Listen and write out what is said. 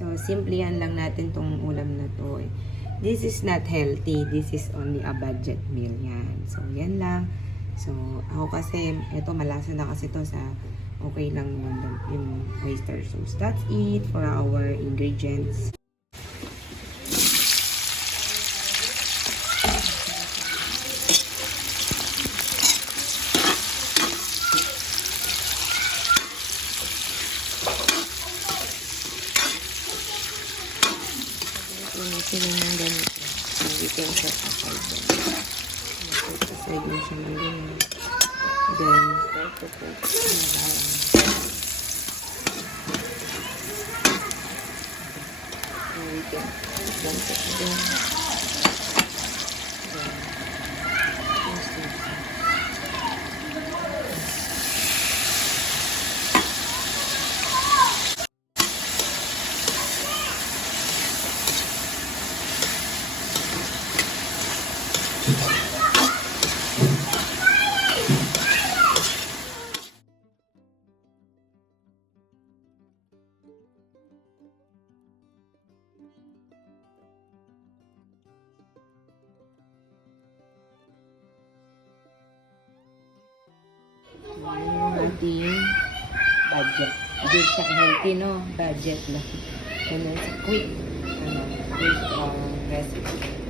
So, simplihan lang natin tong ulam na to. This is not healthy. This is only a budget meal. Yan. So, yan lang. So, ako kasi, ito malasa na kasi to sa okay lang yung oyster sauce. That's it for our ingredients. Sila ng ganito. We can set aside them. Set aside mo siya ng ganyan. Then, start to cook. And we can dump it again. Ating budget. Hindi siya healthy, no? Budget lang. Ganun sa quick recipe.